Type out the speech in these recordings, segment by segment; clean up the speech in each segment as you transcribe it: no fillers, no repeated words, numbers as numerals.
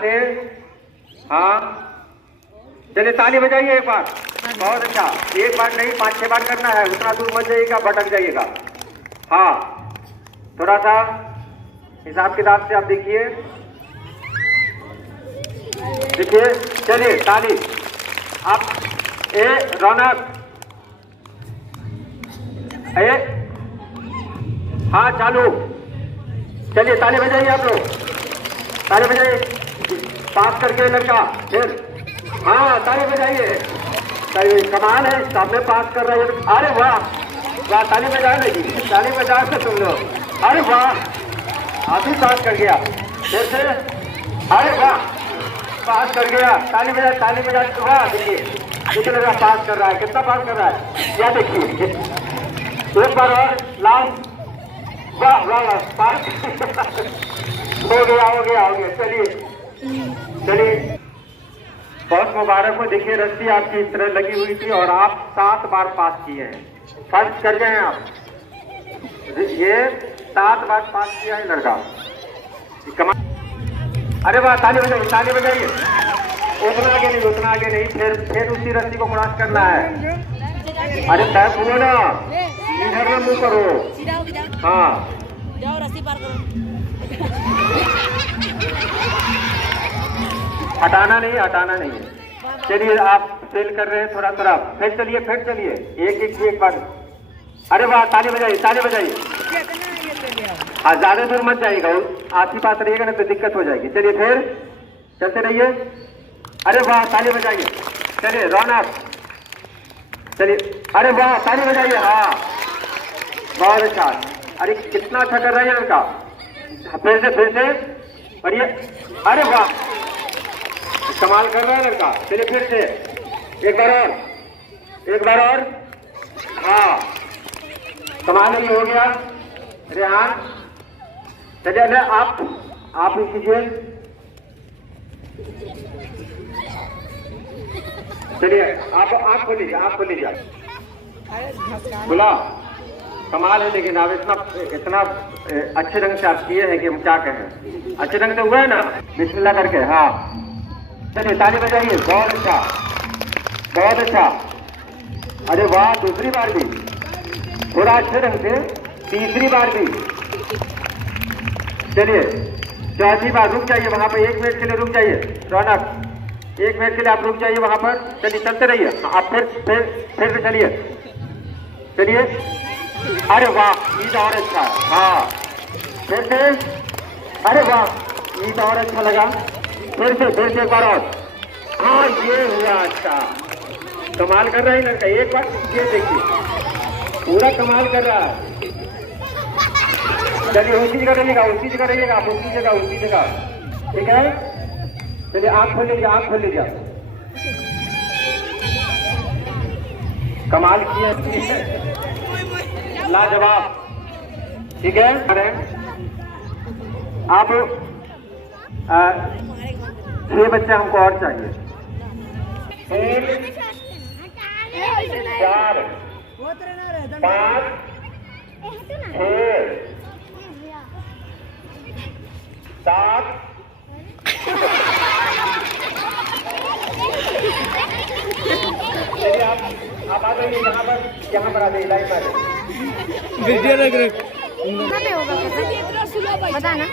से। हाँ चलिए ताली बजाइए एक बार। बहुत अच्छा, एक बार नहीं 5-6 बार करना है, उतना दूर मत जाइएगा, भटक जाइएगा। हाँ थोड़ा सा हिसाब किताब से आप देखिए, देखिए। चलिए ताली। आप ए रौनक ए, हाँ चालू। चलिए ताली बजाइए आप लोग, ताली बजाइए। पास करके लड़का फिर, हाँ ताली बजाइए। कमाल है, सामने पास कर रहा है। अरे वाह वाह, ताली बजा लेगी, ताली बजा के तुम लोग। अरे वाह अभी पास कर गया, फिर से। अरे वाह पास कर गया, ताली बजा, ताली बजा। वाह देखिए कितने लगा पास कर रहा है, कितना पास कर रहा है, क्या देखिए। एक बार और लाओ। वाह वाह वाह, पास हो गया हो गया हो गया। चलिए चलिए, बहुत मुबारक हो। देखिए रस्सी आपकी इस तरह लगी हुई थी और आप 7 बार पास किए हैं। फर्स्ट कर गए हैं आप, ये 7 बार पास किया है लड़का, कमाल। अरे वाह ताली बजाइए, ताली बजाइए। उतना आगे नहीं, उतना आगे नहीं, फिर उसी रस्सी को क्रॉस करना है। अरे तय हुआ ना, इधर में मुंह करो। हाँ जाओ रस्सी पार करो। हटाना नहीं, हटाना नहीं है। चलिए आप फेल कर रहे हैं थोड़ा थोड़ा, फिर चलिए फिर चलिए, एक बार। अरे वाह ताली बजाइए, ताली बजाइए। हाँ ज्यादा दूर मत जाइएगा, आस ही पास रहिएगा ना तो दिक्कत हो जाएगी। चलिए फिर चलते रहिए। अरे वाह ताली बजाइए। चलिए रौनक, चलिए। अरे वाह ताली बजाइए। हाँ बहुत अच्छा। अरे कितना अच्छा कर रहा है लड़का, फिर से पढ़िए। अरे वाह कमाल कर रहा है लड़का। चलिए फिर से एक बार और। हाँ कमाल नहीं हो गया। रेहान चलिए आप ही कीजिए। चलिए आप खोल लीजिए, बोला कमाल है। लेकिन आप इतना अच्छे ढंग से आप किए हैं कि हम क्या कहें। अच्छे ढंग से हुआ है ना, बिस्मिल्लाह करके। हाँ चलिए ताली बजाइए। बहुत अच्छा बहुत अच्छा। अरे वाह दूसरी बार भी थोड़ा अच्छे ढंग से, तीसरी बार भी। चलिए चौथी बार रुक जाइए वहां पर, 1 मिनट के लिए रुक जाइए रौनक, 1 मिनट के लिए आप रुक जाइए वहां पर। चलिए चलते रहिए, आप फिर से चलिए। अरे वाह ईद और अच्छा। हाँ फिर से। अरे वाह ईद और अच्छा लगा। फिर से एक बार और। हाँ ये हुआ अच्छा, कमाल कर रहा है लड़का। एक बार ये देखिए, पूरा कमाल कर रहा है। चलिए उसी जगह रहिएगा, आप उसी जगह, ठीक है। चलिए आँख खोल लीजिए, कमाल किया, लाजवाब। ठीक है आप 6 बच्चे हमको और चाहिए। 3 4 5 6 7 चलिए आप आ जाइए यहाँ पर आ जाइए, लाइन पर वीडियो लग रहा पता ना,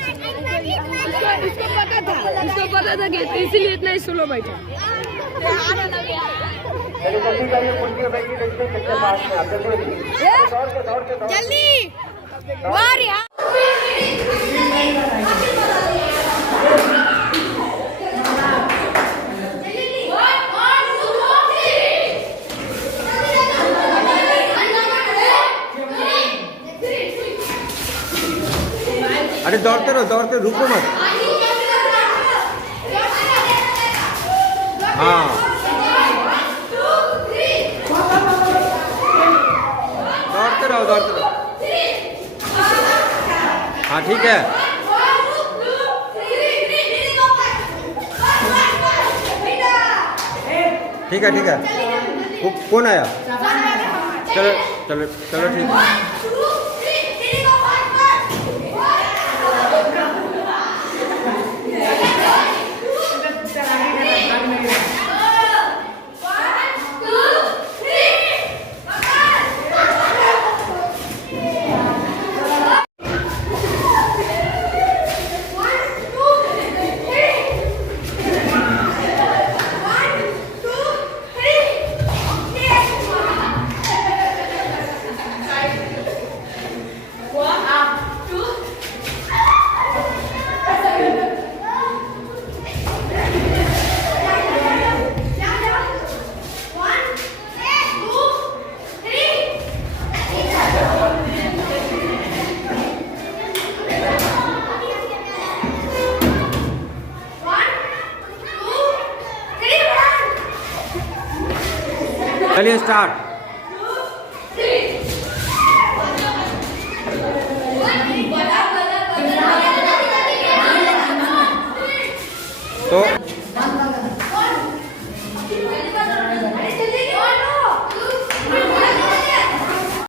उसको पता था कि इसीलिए इतना ही स्लो बैठा। जल्दी जाइए, कुर्सी बैठिए, देखिए कितने पास में आप दौड़ जल्दी बाहर यार। अरे दौड़ते रहो, रुको मत। हाँ दौड़ते रहो। हाँ ठीक है। ठीक है। कौन आया? चलो ठीक है। चलिए स्टार्ट। तो